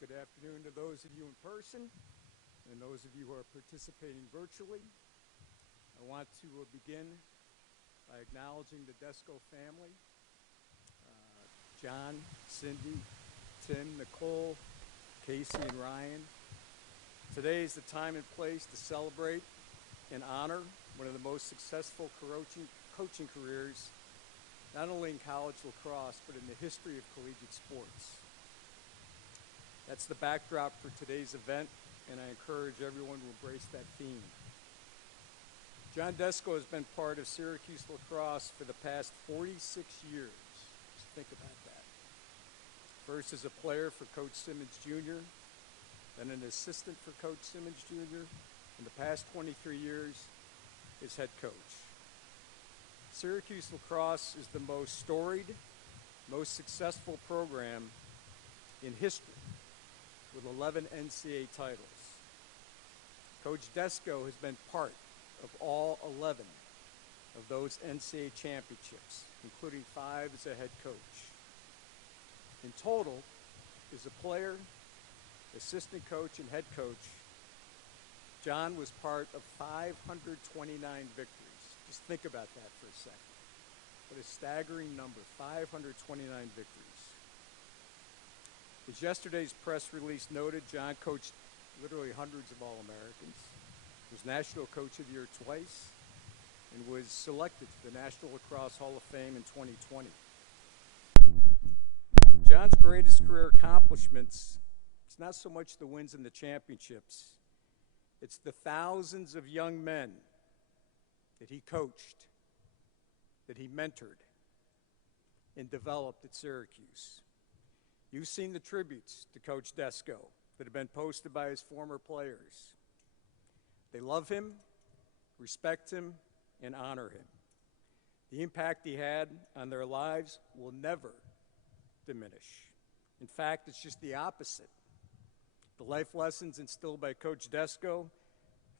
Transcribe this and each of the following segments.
Good afternoon to those of you in person and those of you who are participating virtually. I want to begin by acknowledging the Desko family, John, Cindy, Tim, Nicole, Casey, and Ryan. Today is the time and place to celebrate and honor one of the most successful coaching careers, not only in college lacrosse, but in the history of collegiate sports. That's the backdrop for today's event, and I encourage everyone to embrace that theme. John Desko has been part of Syracuse lacrosse for the past 46 years. Just think about that. First as a player for Coach Simmons Jr., then an assistant for Coach Simmons Jr., and the past 23 years as head coach. Syracuse lacrosse is the most storied, most successful program in history, with 11 NCAA titles. Coach Desko has been part of all 11 of those NCAA championships, including 5 as a head coach. In total, as a player, assistant coach, and head coach, John was part of 529 victories. Just think about that for a second. What a staggering number, 529 victories. As yesterday's press release noted, John coached literally hundreds of All-Americans, was National Coach of the Year twice, and was selected to the National Lacrosse Hall of Fame in 2020. John's greatest career accomplishments, it's not so much the wins and the championships, it's the thousands of young men that he coached, that he mentored, and developed at Syracuse. You've seen the tributes to Coach Desko that have been posted by his former players. They love him, respect him, and honor him. The impact he had on their lives will never diminish. In fact, it's just the opposite. The life lessons instilled by Coach Desko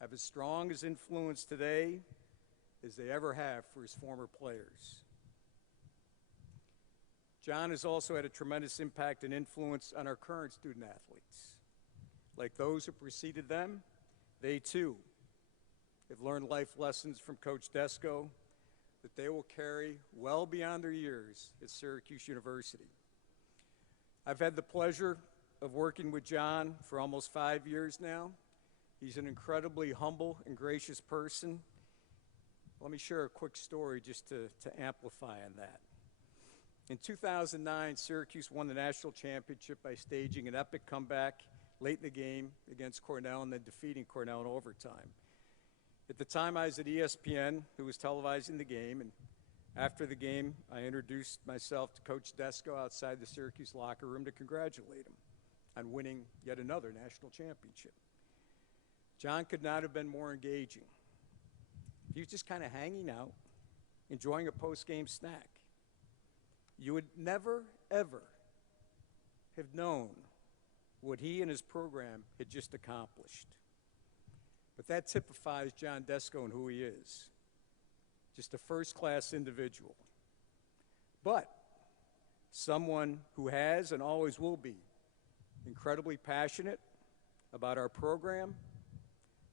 have as strong as influence today as they ever have for his former players. John has also had a tremendous impact and influence on our current student athletes. Like those who preceded them, they too have learned life lessons from Coach Desko that they will carry well beyond their years at Syracuse University. I've had the pleasure of working with John for almost 5 years now. He's an incredibly humble and gracious person. Let me share a quick story just to amplify on that. In 2009, Syracuse won the national championship by staging an epic comeback late in the game against Cornell and then defeating Cornell in overtime. At the time, I was at ESPN, who was televising the game, and after the game, I introduced myself to Coach Desko outside the Syracuse locker room to congratulate him on winning yet another national championship. John could not have been more engaging. He was just kind of hanging out, enjoying a post-game snack. You would never, ever have known what he and his program had just accomplished. But that typifies John Desko and who he is. Just a first-class individual. But someone who has and always will be incredibly passionate about our program,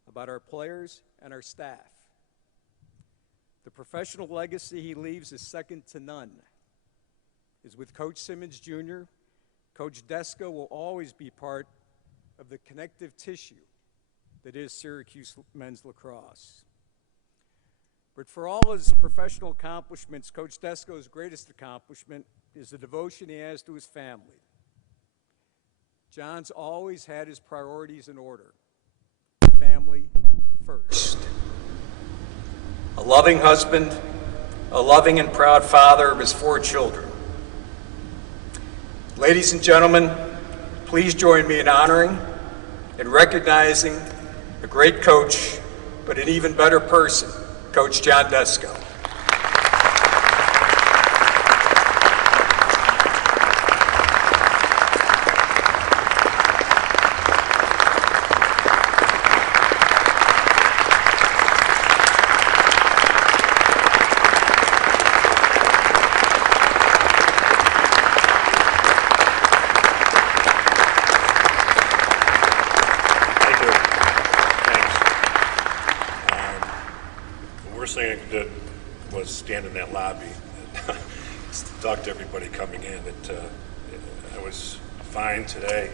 about our players, and our staff. The professional legacy he leaves is second to none. Is with Coach Simmons Jr., Coach Desko will always be part of the connective tissue that is Syracuse men's lacrosse. But for all his professional accomplishments, Coach Desko's greatest accomplishment is the devotion he has to his family. John's always had his priorities in order. Family first. A loving husband, a loving and proud father of his 4 children. Ladies and gentlemen, please join me in honoring and recognizing a great coach, but an even better person, Coach John Desko. did was stand in that lobby and talk to everybody coming in. I was fine today,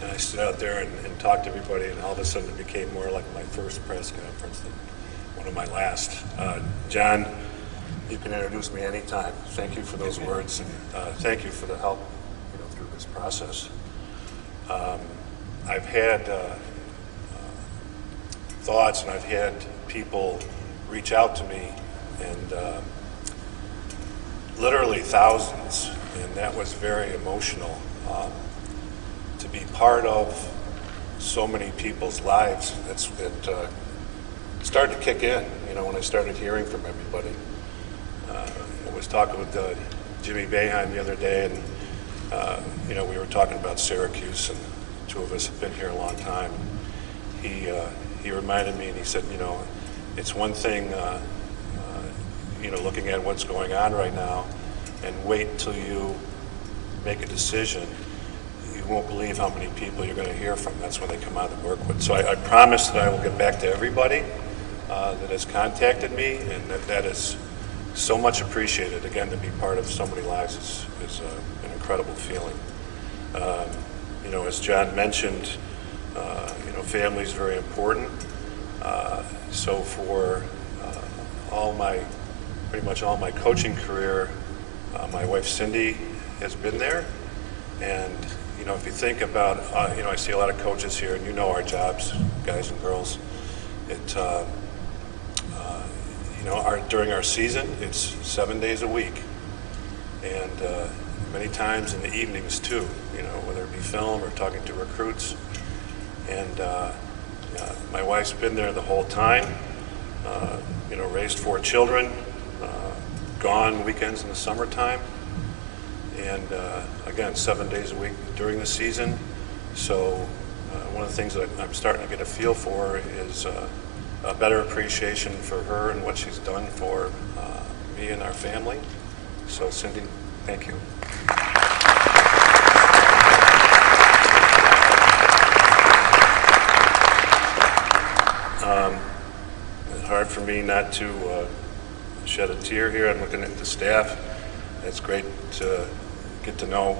and I stood out there and talked to everybody, and all of a sudden it became more like my first press conference than one of my last. John, you can introduce me anytime. Thank you for those words, and thank you for the help, through this process. I've had thoughts, and I've had people reach out to me, and literally thousands, and that was very emotional. To be part of so many people's lives, it started to kick in, when I started hearing from everybody. I was talking with Jimmy Boeheim the other day, and we were talking about Syracuse, and the two of us have been here a long time. He reminded me, and he said, it's one thing, looking at what's going on right now, and wait until you make a decision. You won't believe how many people you're going to hear from. That's when they come out to work with. So I promise that I will get back to everybody that has contacted me, and that is so much appreciated. Again, to be part of so many lives is an incredible feeling. As John mentioned, family is very important. So for pretty much all my coaching career, my wife Cindy has been there. And if you think about, I see a lot of coaches here, and our jobs, guys and girls. During our season, it's 7 days a week, and many times in the evenings too. Whether it be film or talking to recruits. And my wife's been there the whole time. Raised 4 children, gone weekends in the summertime, and again, 7 days a week during the season. So one of the things that I'm starting to get a feel for is a better appreciation for her and what she's done for me and our family. So Cindy, thank you. It's hard for me not to shed a tear here. I'm looking at the staff. It's great to get to know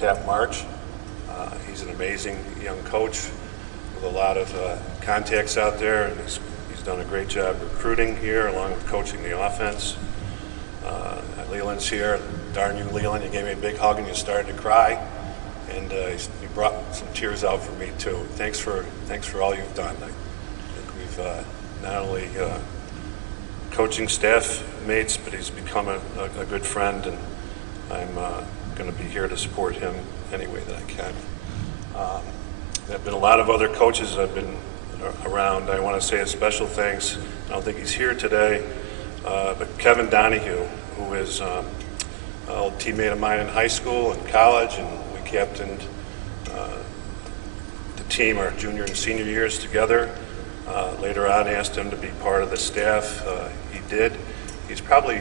Pat March. He's an amazing young coach with a lot of contacts out there, and he's done a great job recruiting here, along with coaching the offense. Leland's here. Darn you, Leland, you gave me a big hug and you started to cry, and you brought some tears out for me too. Thanks for all you've done. I think we've not only coaching staff mates, but he's become a good friend, and I'm going to be here to support him any way that I can. There have been a lot of other coaches that have been around. I want to say a special thanks. I don't think he's here today, but Kevin Donahue, who is an old teammate of mine in high school and college, and we captained the team our junior and senior years together. Later on, asked him to be part of the staff. He did. He's probably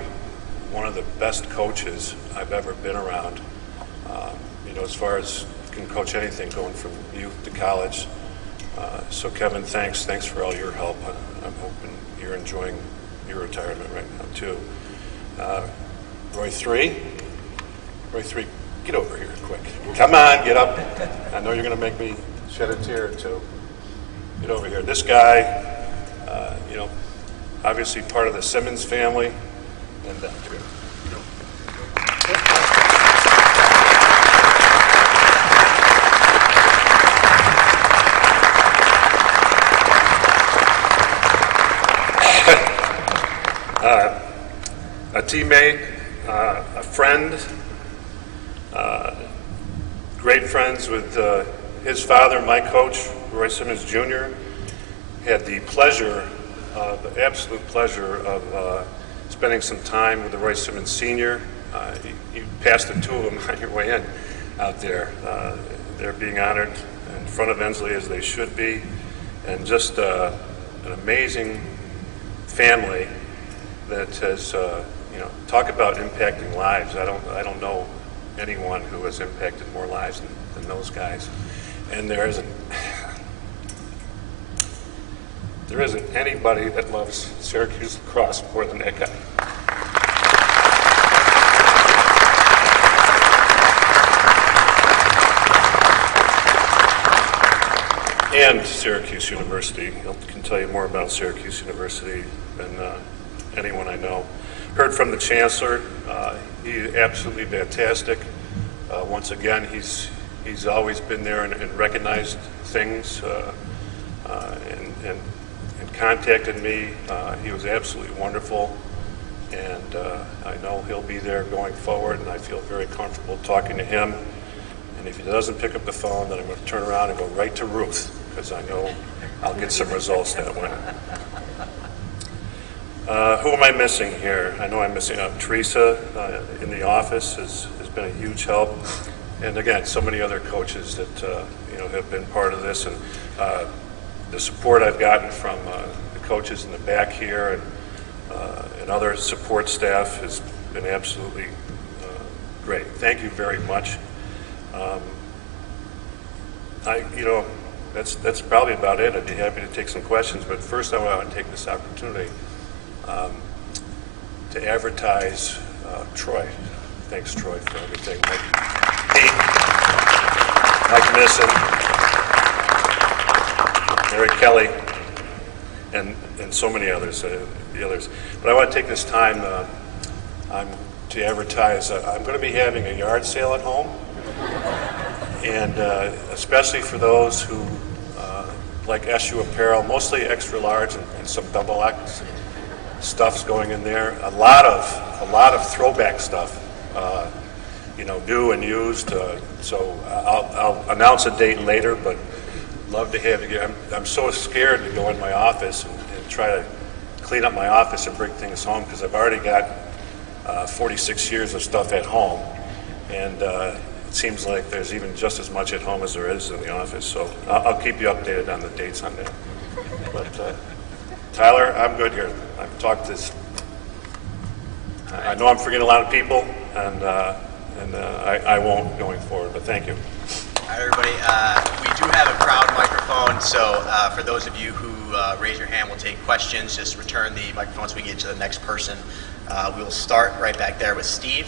one of the best coaches I've ever been around. As far as can coach anything, going from youth to college. So Kevin, thanks for all your help. I'm hoping you're enjoying your retirement right now too. Roy 3, get over here quick. Come on, get up. I know you're going to make me shed a tear or two. Get over here. This guy, obviously part of the Simmons family, and a teammate, a friend, great friends with his father, my coach, Roy Simmons Jr. Had the absolute pleasure of spending some time with the Roy Simmons Sr. You passed the two of them on your way in out there. They're being honored in front of Ensley as they should be, and just an amazing family that has, talk about impacting lives. I don't know anyone who has impacted more lives than those guys. And there's There isn't anybody that loves Syracuse lacrosse more than that guy. And Syracuse University. I can tell you more about Syracuse University than anyone I know. Heard from the Chancellor. He's absolutely fantastic. Once again, he's always been there and recognized things and contacted me. He was absolutely wonderful, and I know he'll be there going forward, and I feel very comfortable talking to him. And if he doesn't pick up the phone, then I'm going to turn around and go right to Ruth, because I know I'll get some results that way. Who am I missing here? I know I'm missing Teresa in the office has been a huge help, and again, so many other coaches that have been part of this, and the support I've gotten from the coaches in the back here and other support staff has been absolutely great. Thank you very much. That's probably about it. I'd be happy to take some questions, but first I want to take this opportunity to advertise Troy. Thanks, Troy, for everything. Mike Nissen, Eric Kelly, and so many others, the others. But I want to take this time to advertise. I'm going to be having a yard sale at home, and especially for those who like SU apparel, mostly extra large and some double X stuff's going in there. A lot of throwback stuff, new and used. So I'll announce a date later, but love to have you. I'm so scared to go in my office and try to clean up my office and bring things home, because I've already got 46 years of stuff at home, and it seems like there's even just as much at home as there is in the office. So I'll keep you updated on the dates on that. But Tyler, I'm good here. I've talked this. I know I'm forgetting a lot of people, and I won't going forward, but thank you. All right, everybody. We do have a crowd microphone, so for those of you who raise your hand, we'll take questions. Just return the microphone once we get to the next person. We'll start right back there with Steve.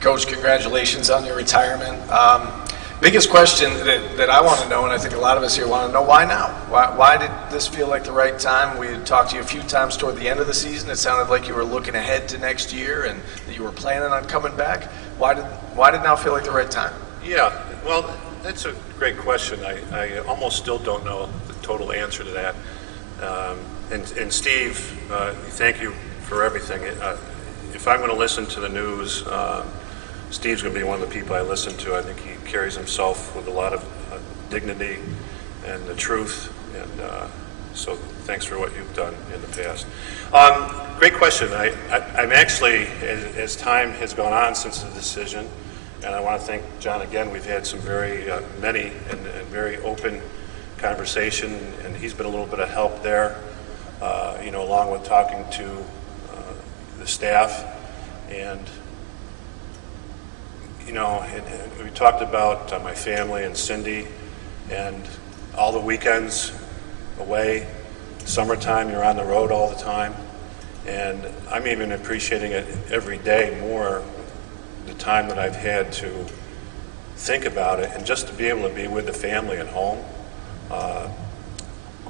Coach, congratulations on your retirement. Biggest question that I want to know, and I think a lot of us here want to know, why now? Why did this feel like the right time? We had talked to you a few times toward the end of the season. It sounded like you were looking ahead to next year and that you were planning on coming back. Why did now feel like the right time? Yeah, well, that's a great question. I almost still don't know the total answer to that. And Steve, thank you for everything. If I'm going to listen to the news, Steve's going to be one of the people I listen to. I think he carries himself with a lot of dignity and the truth, and so thanks for what you've done in the past. Great question. I'm actually, as time has gone on since the decision, and I want to thank John again. We've had some many and very open conversation, and he's been a little bit of help there, along with talking to the staff, and we talked about my family and Cindy, and all the weekends away. Summertime, you're on the road all the time, and I'm even appreciating it every day more, the time that I've had to think about it, and just to be able to be with the family at home.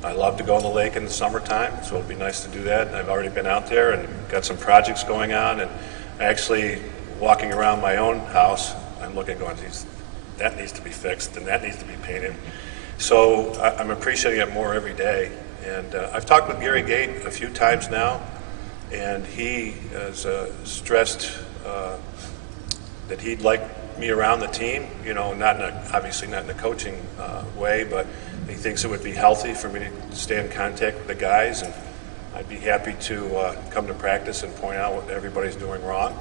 I love to go to the lake in the summertime, so it'll be nice to do that. I've already been out there and got some projects going on, and actually walking around my own house, I'm looking going, geez, that needs to be fixed and that needs to be painted. So I'm appreciating it more every day. And I've talked with Gary Gate a few times now, and he has stressed that he'd like me around the team, obviously not in a coaching way, but he thinks it would be healthy for me to stay in contact with the guys, and I'd be happy to come to practice and point out what everybody's doing wrong.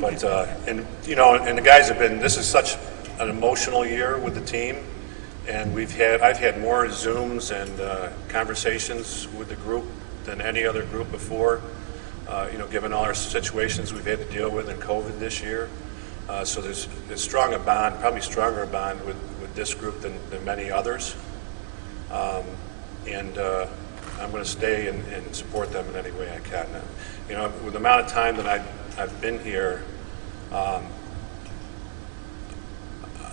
But and the guys have been. This is such an emotional year with the team, and I've had more Zooms and conversations with the group than any other group before. Given all our situations we've had to deal with in COVID this year, So there's as strong a bond, probably stronger a bond with this group than many others. I'm going to stay and support them in any way I can. You know, with the amount of time that I've been here,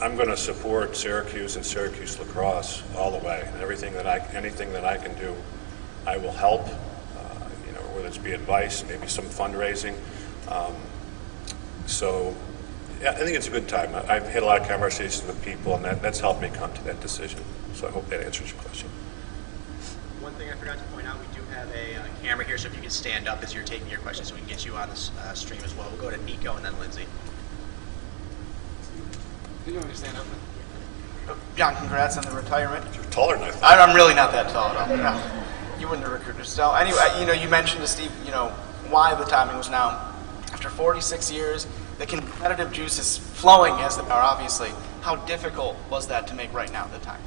I'm going to support Syracuse and Syracuse lacrosse all the way. Anything that I can do, I will help. You know, whether it's be advice, maybe some fundraising. Yeah, I think it's a good time. I've had a lot of conversations with people, and that's helped me come to that decision. So I hope that answers your question. One thing I forgot to point out, we do have a camera here, so if you could stand up as you're taking your questions, so we can get you on the stream as well. We'll go to Nico and then Lindsay. You want me to stand up? John, congrats on the retirement. You're taller than I thought. I'm really not that tall at all. No, you wouldn't have recruited. So anyway, you know, you mentioned to Steve, you know, why the timing was now. After 46 years, the competitive juice is flowing as they are, obviously. How difficult was that to make right now at the time?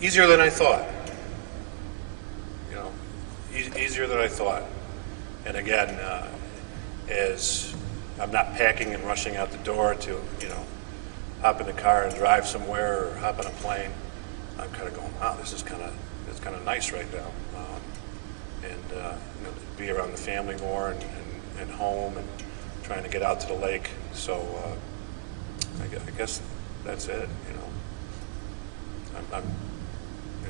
Easier than I thought. You know, easier than I thought. And again, as I'm not packing and rushing out the door to, you know, hop in the car and drive somewhere or hop on a plane, I'm kind of going, wow, this is kind of nice right now. You know, be around the family more and home and trying to get out to the lake. So I guess that's it. You know, I'm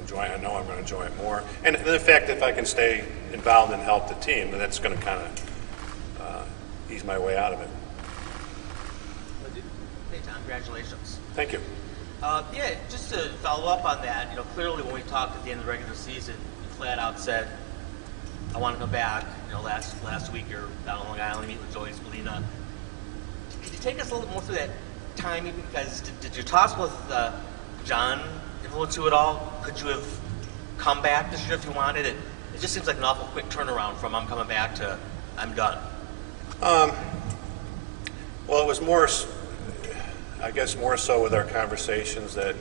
enjoying. I know I'm going to enjoy it more. And the fact that if I can stay involved and help the team, then that's going to kind of ease my way out of it. Hey, Tom, congratulations. Thank you. Yeah, just to follow up on that, you know, clearly when we talked at the end of the regular season, you flat out said, I want to go back. You know, last week you're down on Long Island meeting with Joey Spallina. Could you take us a little bit more through that timing? Because did your talks with John influence you at all? Could you have come back this year if you wanted it? It just seems like an awful quick turnaround from I'm coming back to I'm done. Well, it was more, I guess, more so with our conversations that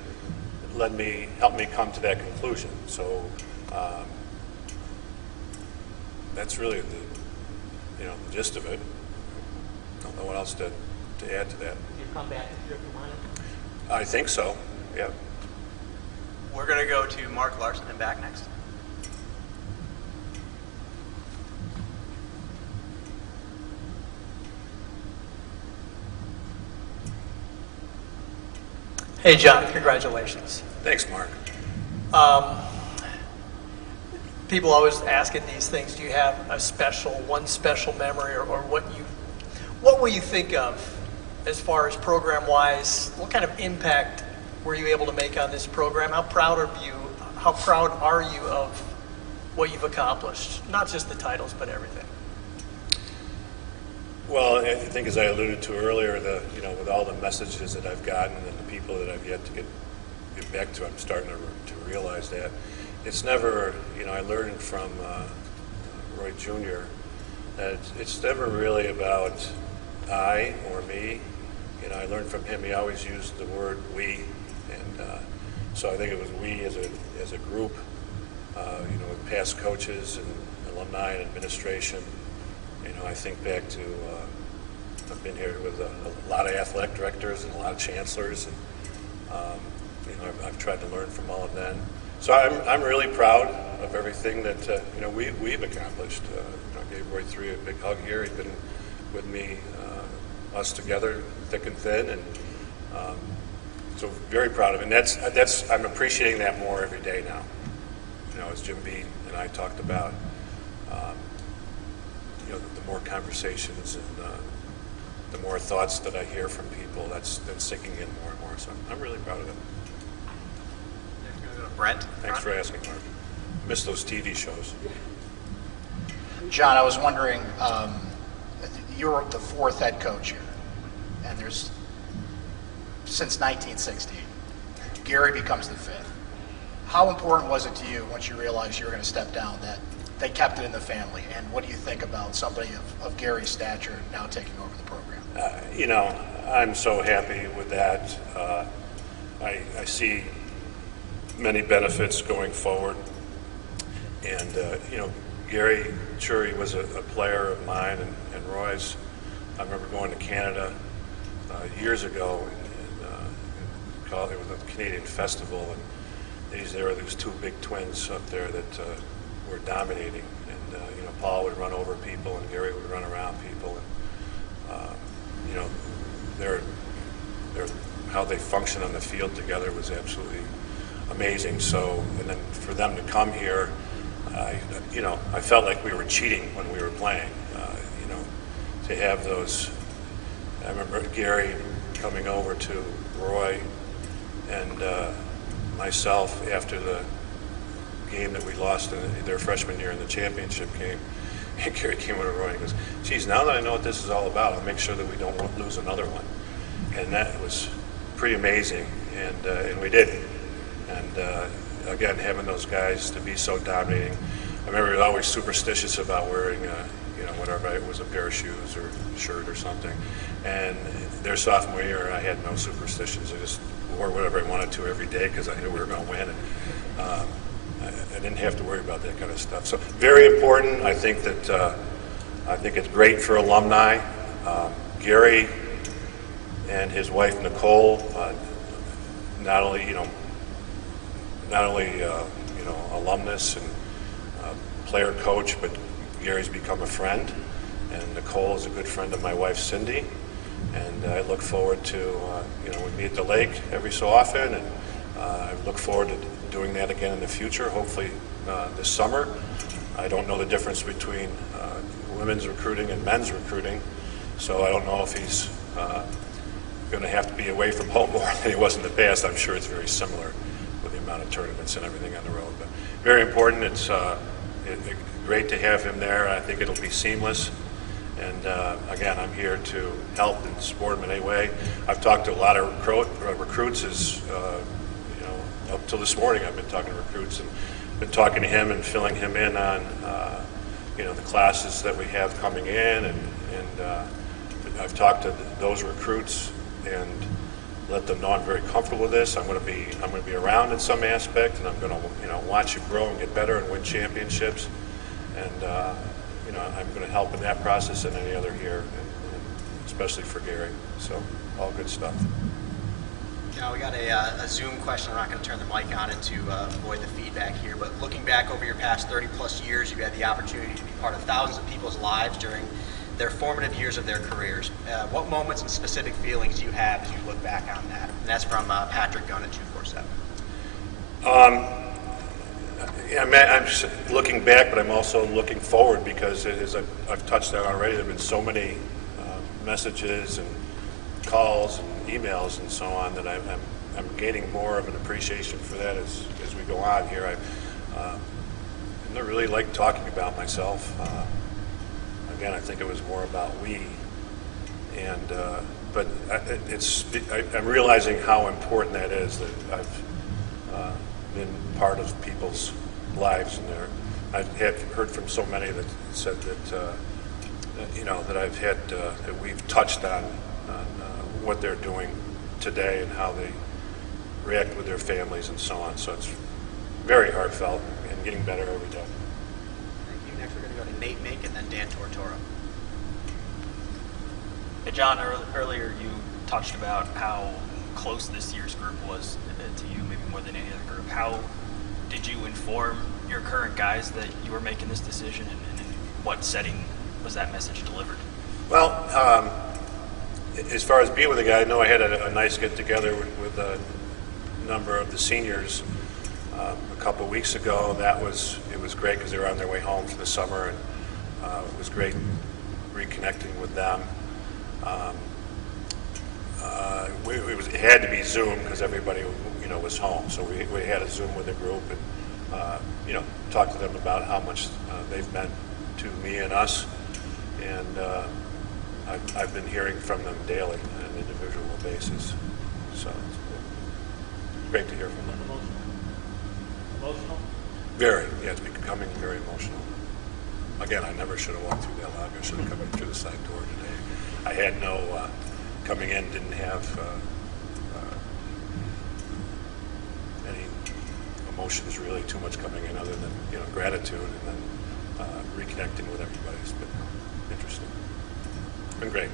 helped me come to that conclusion. So that's really the gist of it. I don't know what else to add to that. You'd come back this year if you wanted? I think so. Yeah. We're going to go to Mark Larson and back next. Hey, John, congratulations. Thanks, Mark. People always ask at these things, do you have one special memory or what will you think of as far as program-wise? What kind of impact were you able to make on this program? How proud are you of what you've accomplished? Not just the titles, but everything. Well, I think as I alluded to earlier, with all the messages that I've gotten and the people that I've yet to get back to, I'm starting to realize that it's never, I learned from Roy Jr. that it's never really about I or me. I learned from him, he always used the word we, and so I think it was we as a group, with past coaches and alumni and administration. I think back to, I've been here with a lot of athletic directors and a lot of chancellors, and I've tried to learn from all of them. So I'm really proud of everything that we've accomplished. I gave Roy III a big hug here. He's been with me, us together, thick and thin, and so very proud of it. And that's I'm appreciating that more every day now. As Jim B and I talked about. The more conversations and the more thoughts that I hear from people, that's sinking in more and more. So I'm really proud of it. Next, we're going to go to Brent. Thanks for asking, Mark. Miss those TV shows. John, I was wondering, you're the fourth head coach here, and since 1960, Gary becomes the fifth. How important was it to you once you realized you were going to step down that they kept it in the family? And what do you think about somebody of Gary's stature now taking over the program? I'm so happy with that. I see many benefits going forward. And, Gary Chury was a player of mine and Roy's I remember going to Canada years ago, and it was a Canadian festival, and there were these two big twins up there that were dominating, and Paul would run over people, and Gary would run around people, and how they function on the field together was absolutely amazing. So, and then for them to come here, I felt like we were cheating when we were playing. To have those. I remember Gary coming over to Roy and myself after the game that we lost in their freshman year in the championship game. And Gary came over to Roy and goes, "Geez, now that I know what this is all about, I'll make sure that we don't lose another one." And that was pretty amazing, and we did. And again, having those guys to be so dominating. I remember he was always superstitious about wearing, whatever, it was a pair of shoes or shirt or something. And their sophomore year, I had no superstitions. I just wore whatever I wanted to every day because I knew we were going to win. And I didn't have to worry about that kind of stuff. So very important. I think it's great for alumni. Gary and his wife Nicole, not only alumnus and player coach, but Gary's become a friend, and Nicole is a good friend of my wife Cindy, and I look forward to we meet at the lake every so often, and I look forward to doing that again in the future, hopefully this summer. I don't know the difference between women's recruiting and men's recruiting, so I don't know if he's going to have to be away from home more than he was in the past. I'm sure it's very similar with the amount of tournaments and everything on the road. But very important. It's great to have him there. I think it'll be seamless. And again, I'm here to help and support him in any way. I've talked to a lot of recruits. Up till this morning, I've been talking to recruits and been talking to him and filling him in on the classes that we have coming in. And I've talked to those recruits and let them know I'm very comfortable with this. I'm going to be around in some aspect, and I'm going to watch you grow and get better and win championships. And I'm going to help in that process and any other here, and especially for Gary. So all good stuff. We got a Zoom question. I'm not going to turn the mic on it to avoid the feedback here, but looking back over your past 30-plus years, you've had the opportunity to be part of thousands of people's lives during their formative years of their careers. What moments and specific feelings do you have as you look back on that? And that's from Patrick Gunn at 247. I'm just looking back, but I'm also looking forward because, as I've touched on already, there have been so many messages and calls and emails and so on that I'm gaining more of an appreciation for that as we go on here. I don't really like talking about myself. Again, I think it was more about we, and but I'm realizing how important that is, that I've been part of people's lives, and I have heard from so many that said that that I've had that we've touched on what they're doing today and how they react with their families and so on. So it's very heartfelt and getting better every day. Thank you. Next, we're going to go to Nate Mink and then Dan Tortora. Hey, John, earlier you touched about how close this year's group was to you, maybe more than any other group. How did you inform your current guys that you were making this decision, and in what setting was that message delivered? Well, as far as being with the guy, I know I had a nice get-together with a number of the seniors a couple of weeks ago. It was great because they were on their way home for the summer, and it was great reconnecting with them. It had to be Zoom because everybody was home, so we had a Zoom with the group and talked to them about how much they've meant to me and us, and I've been hearing from them daily on an individual basis, so it's great to hear from them. Emotional? Very, yeah, it's becoming very emotional. Again, I never should have walked through that lobby. I should have come in through the side door today. I had no, coming in, didn't have any emotions really too much coming in other than, gratitude and then reconnecting with everybody. It's been interesting. been great.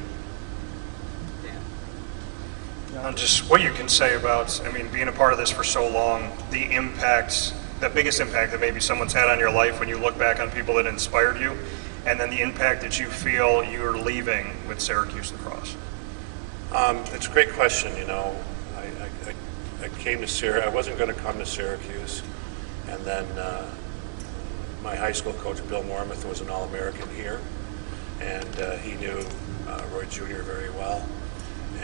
Just what you can say about, I mean, being a part of this for so long, the impact, the biggest impact that maybe someone's had on your life when you look back on people that inspired you, and then the impact that you feel you're leaving with Syracuse lacrosse. It's a great question. You know, I came to Syracuse. I wasn't going to come to Syracuse, and then my high school coach, Bill Mormuth, was an All-American here, and he knew Roy Jr. very well.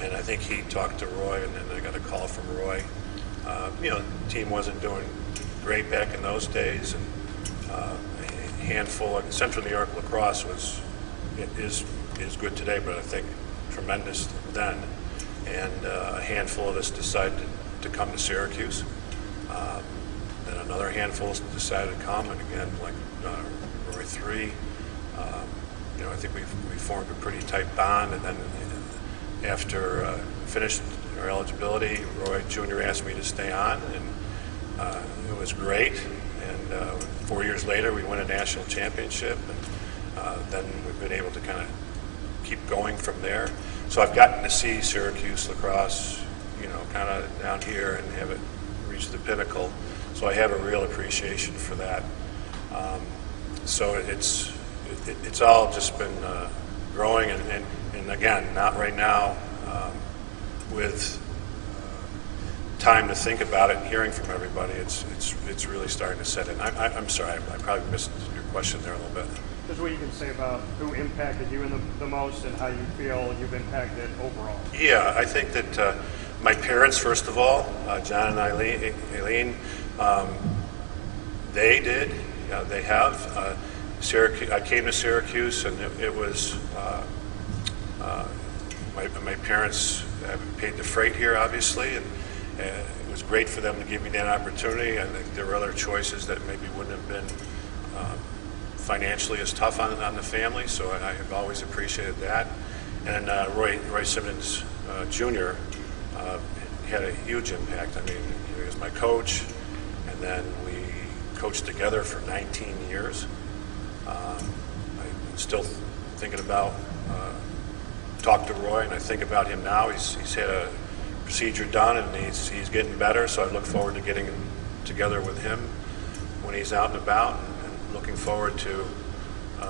And I think he talked to Roy, and then I got a call from Roy. You know, the team wasn't doing great back in those days, and a handful of Central New York lacrosse is good today, but I think tremendous then. And a handful of us decided to come to Syracuse. Then another handful decided to come, and again, like Roy 3, you know, I think we formed a pretty tight bond, and then after finished our eligibility, Roy Jr. asked me to stay on, and it was great. And 4 years later, we won a national championship, and then we've been able to kind of keep going from there. So I've gotten to see Syracuse lacrosse, you know, kind of down here and have it reach the pinnacle. So I have a real appreciation for that. So it's all just been growing, and again, not right now, with time to think about it and hearing from everybody, it's really starting to set in. I'm sorry, I probably missed your question there a little bit. Just what you can say about who impacted you the most and how you feel you've impacted overall. Yeah, I think that my parents, first of all, John and Eileen, they did. They have. Syracuse. I came to Syracuse, and it was my parents paid the freight here, obviously, and it was great for them to give me that opportunity. I think there were other choices that maybe wouldn't have been financially as tough on the family, so I have always appreciated that. And Roy Simmons Jr. Had a huge impact. I mean, he was my coach, and then we coached together for 19 years. I'm still thinking about, talk to Roy, and I think about him now. He's had a procedure done, and he's getting better, so I look forward to getting together with him when he's out and about, and looking forward to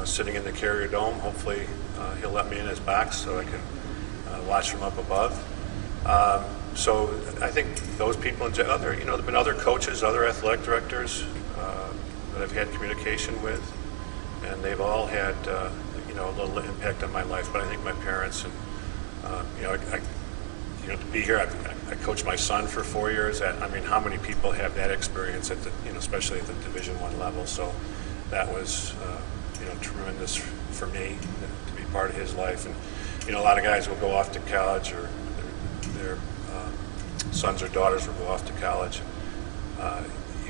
sitting in the Carrier Dome. Hopefully he'll let me in his box so I can watch from up above. So I think those people, and other, you know, there've been other coaches, other athletic directors that I've had communication with, and they've all had, you know, a little impact on my life. But I think my parents, and you know, to be here, I coached my son for 4 years. I mean, how many people have that experience at the, you know, especially at the Division I level? So that was, you know, tremendous for me to be part of his life. And you know, a lot of guys will go off to college, or their sons or daughters will go off to college.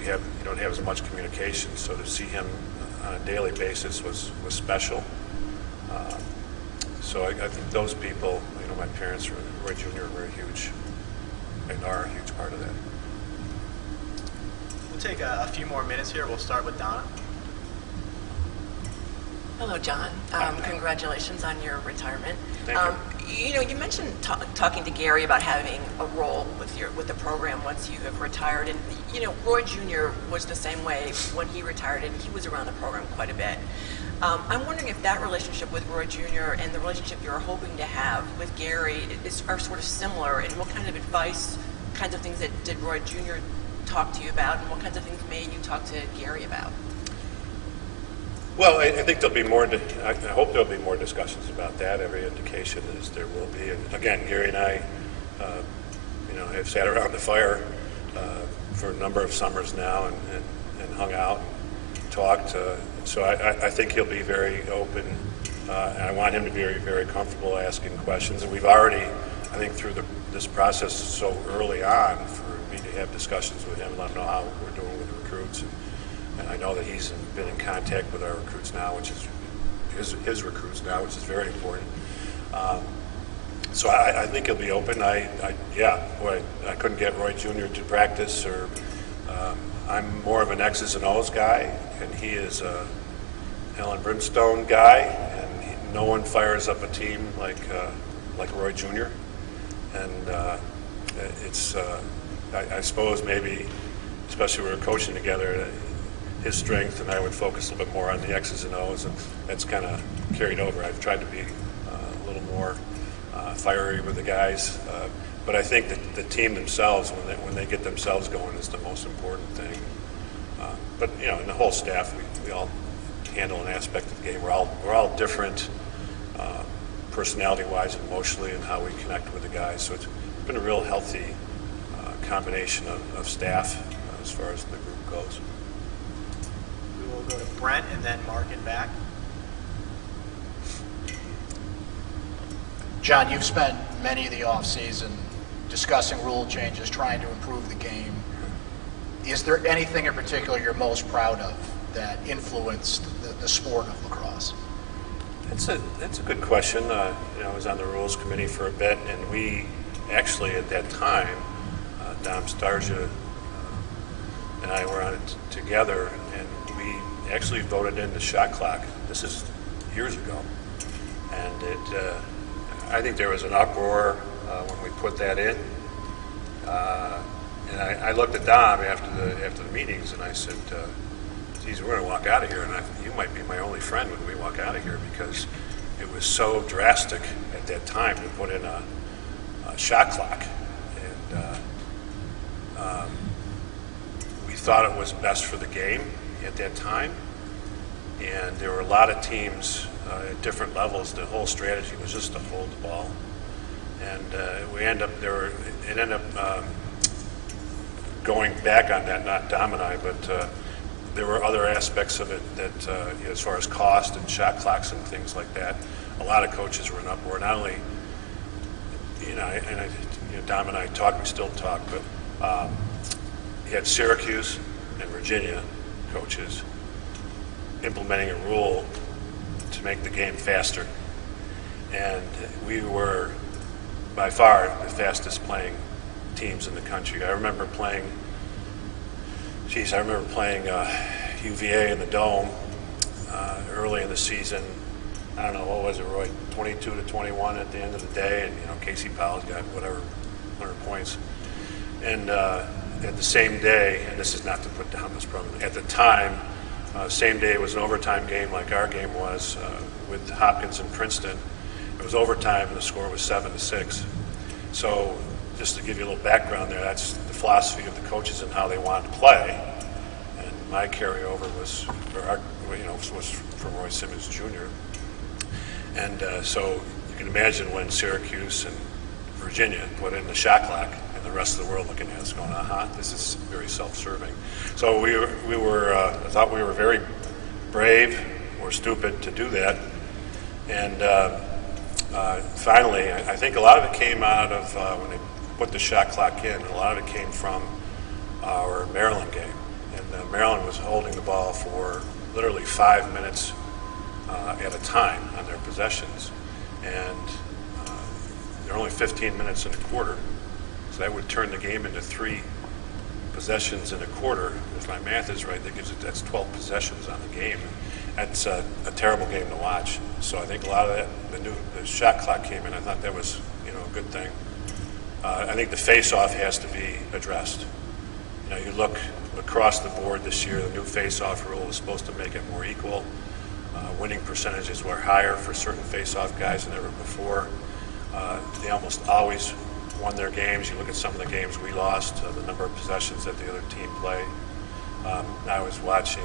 You don't have as much communication, so to see him on a daily basis was special. So I think those people, you know, my parents, Roy Jr., are very huge, and are a huge part of that. We'll take a few more minutes here. We'll start with Donna. Hello, John. Congratulations on your retirement. Thank you. You know, you mentioned talking to Gary about having a role with the program once you have retired, and you know, Roy Jr. was the same way when he retired, and he was around the program quite a bit. I'm wondering if that relationship with Roy Jr. and the relationship you're hoping to have with Gary are sort of similar, and what kind of advice, kinds of things that did Roy Jr. talk to you about, and what kinds of things made you talk to Gary about? Well, I think there'll be more. I hope there'll be more discussions about that. Every indication is there will be. And again, Gary and I, you know, have sat around the fire for a number of summers now, and hung out, and talked. So I think he'll be very open, and I want him to be very, very comfortable asking questions. And we've already, I think, through this process so early on, for me to have discussions with him and let him know how we're doing with the recruits. And I know that he's been in contact with our recruits now, which is his recruits now, which is very important. So I think he'll be open. Yeah, boy, I couldn't get Roy Jr. to practice, or I'm more of an X's and O's guy, and he is a hell and brimstone guy, and no one fires up a team like Roy Jr. And I suppose maybe, especially when we were coaching together, his strength, and I would focus a little bit more on the X's and O's, and that's kind of carried over. I've tried to be a little more fiery with the guys, but I think that the team themselves, when they get themselves going, is the most important thing. But in the whole staff, we all handle an aspect of the game. We're all different, personality-wise and emotionally, and how we connect with the guys. So it's been a real healthy combination of staff as far as the group goes. We will go to Brent and then Mark and back. John, you've spent many of the offseason discussing rule changes, trying to improve the game. Is there anything in particular you're most proud of that influenced the sport of lacrosse? That's a good question. I was on the rules committee for a bit, and we actually at that time, Dom Starja and I were on it together, and we actually voted in the shot clock. This is years ago, and I think there was an uproar when we put that in. And I looked at Dom after the meetings, and I said, geez, we're going to walk out of here, and you might be my only friend when we walk out of here, because it was so drastic at that time to put in a shot clock. And we thought it was best for the game at that time, and there were a lot of teams at different levels. The whole strategy was just to hold the ball, and it ended up going back on that, not Dom and I, but there were other aspects of it that, as far as cost and shot clocks and things like that, a lot of coaches were in uproar. Not only, Dom and I talk, we still talk, but you had Syracuse and Virginia coaches implementing a rule to make the game faster, and we were by far the fastest playing teams in the country. I remember playing UVA in the Dome early in the season. I don't know, what was it, Roy? 22-21 at the end of the day, and Casey Powell's got whatever 100 points. And at the same day, and this is not to put down this program, at the time, same day it was an overtime game like our game was with Hopkins and Princeton. It was overtime, and the score was 7-6. So just to give you a little background there, that's the philosophy of the coaches and how they wanted to play. And my carryover was from Roy Simmons Jr. And so you can imagine when Syracuse and Virginia put in the shot clock, and the rest of the world looking at us going, this is very self-serving. So I thought we were very brave or stupid to do that. And finally, I think a lot of it came out of when they put the shot clock in, and a lot of it came from our Maryland game. And Maryland was holding the ball for literally 5 minutes at a time on their possessions. And there are only 15 minutes in a quarter, so that would turn the game into 3 possessions in a quarter. If my math is right, that's 12 possessions on the game. That's a terrible game to watch. So I think a lot of that, the shot clock came in. I thought that was a good thing. I think the face-off has to be addressed. You look across the board this year, the new face-off rule is supposed to make it more equal. Winning percentages were higher for certain face-off guys than ever before. They almost always won their games. You look at some of the games we lost, the number of possessions that the other team played. I was watching,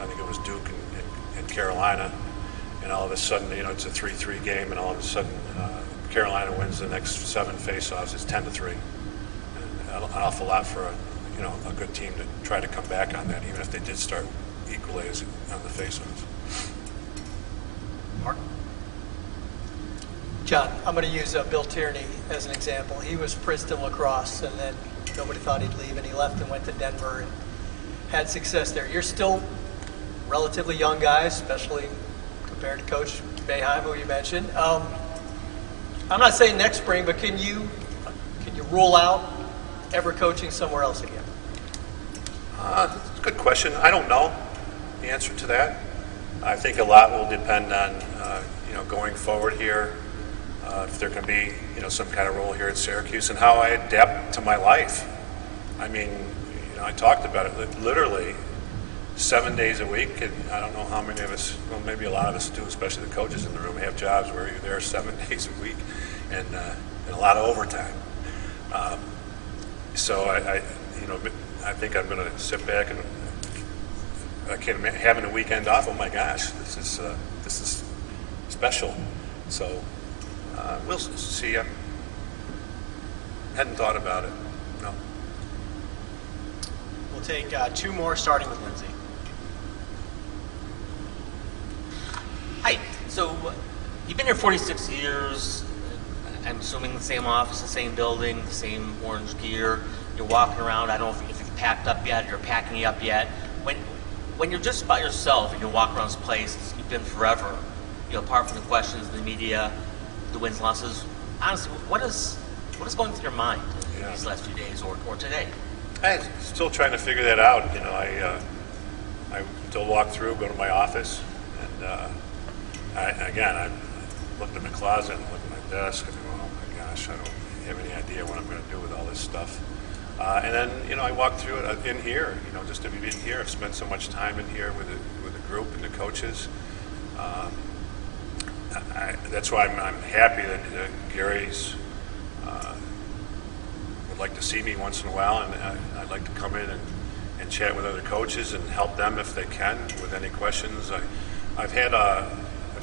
I think it was Duke and Carolina, and all of a sudden, it's a 3-3 game, and all of a sudden, Carolina wins the next 7 face-offs. It's 10-3. And an awful lot for a good team to try to come back on that, even if they did start equally on the face-offs. Mark? John, I'm going to use Bill Tierney as an example. He was Princeton lacrosse, and then nobody thought he'd leave, and he left and went to Denver and had success there. You're still relatively young guys, especially compared to Coach Boeheim, who you mentioned. I'm not saying next spring, but can you rule out ever coaching somewhere else again? That's a good question. I don't know the answer to that. I think a lot will depend on going forward here, if there can be, some kind of role here at Syracuse, and how I adapt to my life. I mean, I talked about it literally 7 days a week, and I don't know how many of us, well, maybe a lot of us do, especially the coaches in the room, have jobs where you're there 7 days a week, and a lot of overtime. So I think I'm going to sit back and I can't imagine having a weekend off. Oh my gosh, this is special. So we'll see. I hadn't thought about it. No. We'll take two more, starting with Lindsay. Hi. So you've been here 46 years. I'm assuming the same office, the same building, the same orange gear. You're walking around. I don't know if you've packed up yet. You're packing up yet. When you're just by yourself and you walk around this place, you've been forever. Apart from the questions, the media, the wins, losses. Honestly, what is going through your mind in these last few days or today? I'm still trying to figure that out. I still walk through, go to my office, and I look in the closet and look at my desk and go, oh my gosh, I don't have any idea what I'm going to do with all this stuff. And then, I walk through it in here, just to be in here. I've spent so much time in here with the group and the coaches. That's why I'm happy that Gary's would like to see me once in a while, and I'd like to come in and chat with other coaches and help them if they can with any questions. I've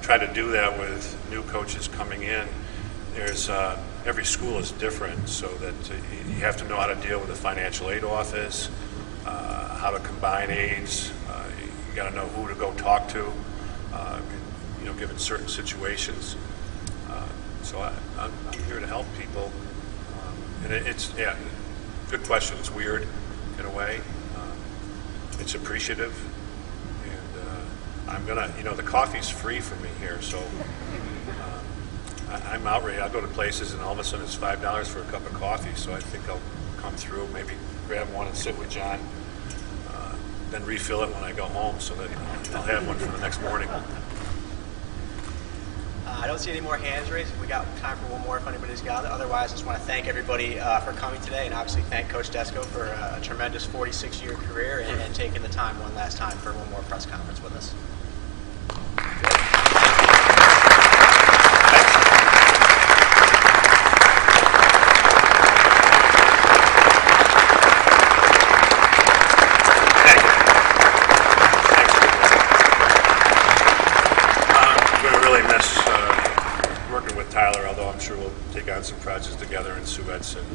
tried to do that with new coaches coming in. There's every school is different, so that you have to know how to deal with the financial aid office, how to combine aids. You got to know who to go talk to, given certain situations. So I'm here to help people, and it's good question. It's weird in a way. It's appreciative, and I'm gonna, the coffee's free for me here, so. I'm outraged. I'll go to places and all of a sudden it's $5 for a cup of coffee, so I think I'll come through, maybe grab one and sit with John, then refill it when I go home so that I'll have one for the next morning. I don't see any more hands raised. We got time for one more if anybody's got it. Otherwise, I just want to thank everybody for coming today, and obviously thank Coach Desko for a tremendous 46-year career and taking the time one last time for one more press conference with us. Some projects together in Suets, and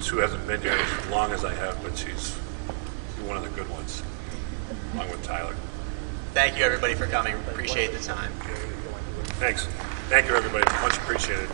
Sue hasn't been here as long as I have, but she's one of the good ones, along with Tyler. Thank you, everybody, for coming. Appreciate the time. Thanks. Thank you, everybody. Much appreciated.